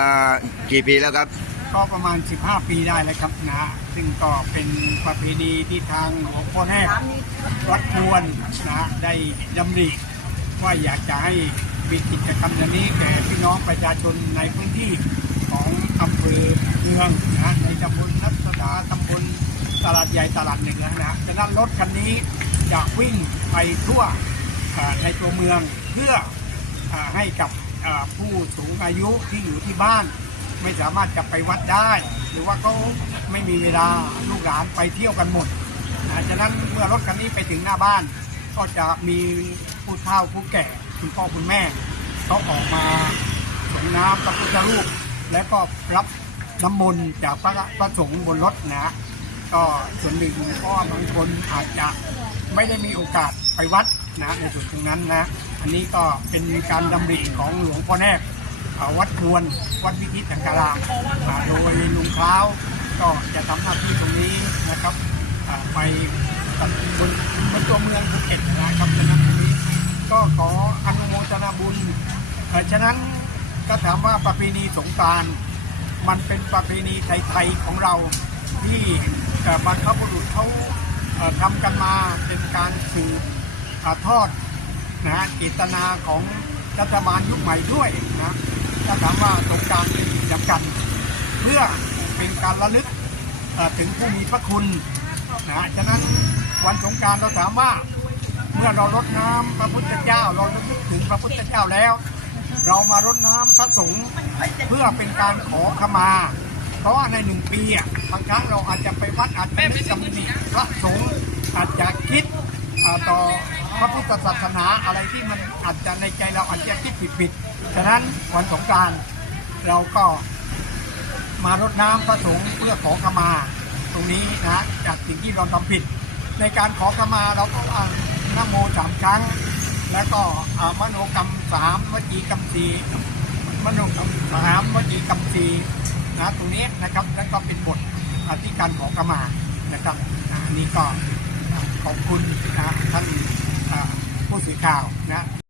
อ่ากี่ปีแล้วครับ ก็ประมาณ 15 ปีได้แล้วครับนะซึ่งก็เป็นประเพณีที่ทางหลวงพ่อแน่วัดนวลนะได้ดำริว่าอยากจะให้มีกิจกรรมอย่างนี้แก่พี่น้องประชาชนในพื้นที่ของอำเภอเมืองนะในตำบลรัศดาตำบลตลาดใหญ่ตลาดหนึ่งนะนะฉะนั้นรถคันนี้จะวิ่งไปทั่วอ่าในตัวเมืองเพื่ออ่าให้กับ ผู้สูงอายุที่อยู่ที่บ้าน ไม่สามารถจะไปวัดได้ หรือว่าเขาไม่มีเวลาลูกหลานไปเที่ยวกันหมดะฉะนั้นเมื่อรถคันนี้ไปถึงหน้าบ้าน ก็จะมีผู้เฒ่าผู้แก่คุณพ่อคุณแม่เขาออกมาส่งน้ำพระพุทธรูปและก็รับน้ำมนต์จากพระพระสงฆ์บนรถนะ ก็ส่วนหนึ่งก็บางคนอาจจะไม่ได้มีโอกาส ไปวัดนะในจุดตรงนั้นนะอันนี้ก็เป็นการดำริของหลวงพ่อแนบวัดทวนวัดวิทิตสังการามโดยลุงคล้าวก็จะทำหน้าที่ตรงนี้นะครับไปบนบนตัวเมืองภูเก็ตนะครับฉะนั้นนี้ก็ขออนุโมทนาบุญเอ่อฉะนั้นก็ถามว่าประเพณีสงกรานต์มันเป็นประเพณีไทยๆของเราที่บรรพบุรุษเขาทำกันมาเป็นการสืบ อ่าทอดนะฮะเจตนาของรัฐบาลยุคใหม่ด้วยนะถ้าถามว่าสงกรารเป็นกิจกรรมเพื่อเป็นการระลึกถึงผู้มีพระคุณนะฮะฉะนั้นวันสงการเราถามว่าเมื่อเรารดน้ำพระพุทธเจ้าเราระลึกถึงพระพุทธเจ้าแล้ว เรามารดน้ำพระสงฆ์เพื่อเป็นการขอขมาเพราะในหนึ่งปีอะบางครั้งเราอาจจะไปวัดอาจจะไม่จำหนิพระสงฆ์อาจจะคิดต่อ พระพุทธศาสนาอะไรที่มันอาจจะในใจเราอาจจะคิดผิดๆ ฉะนั้นวันสงกรารเราก็มารดน้ำพระสงฆ์เพื่อขอขมา ตรงนี้นะจากสิ่งที่เราทำผิด ในการขอขมาเราก็อ่านนโมสามครั้ง แล้วก็อ่ามโนกรรมสามวจีกรรมสี่มโนกรรมสามวจีกรรมสี่นะตรงนี้นะครับแล้วก็เป็นบทอ่าที่การขอขมานะครับอ่าอันนี้ก็ขอบคุณ สีขาวนะ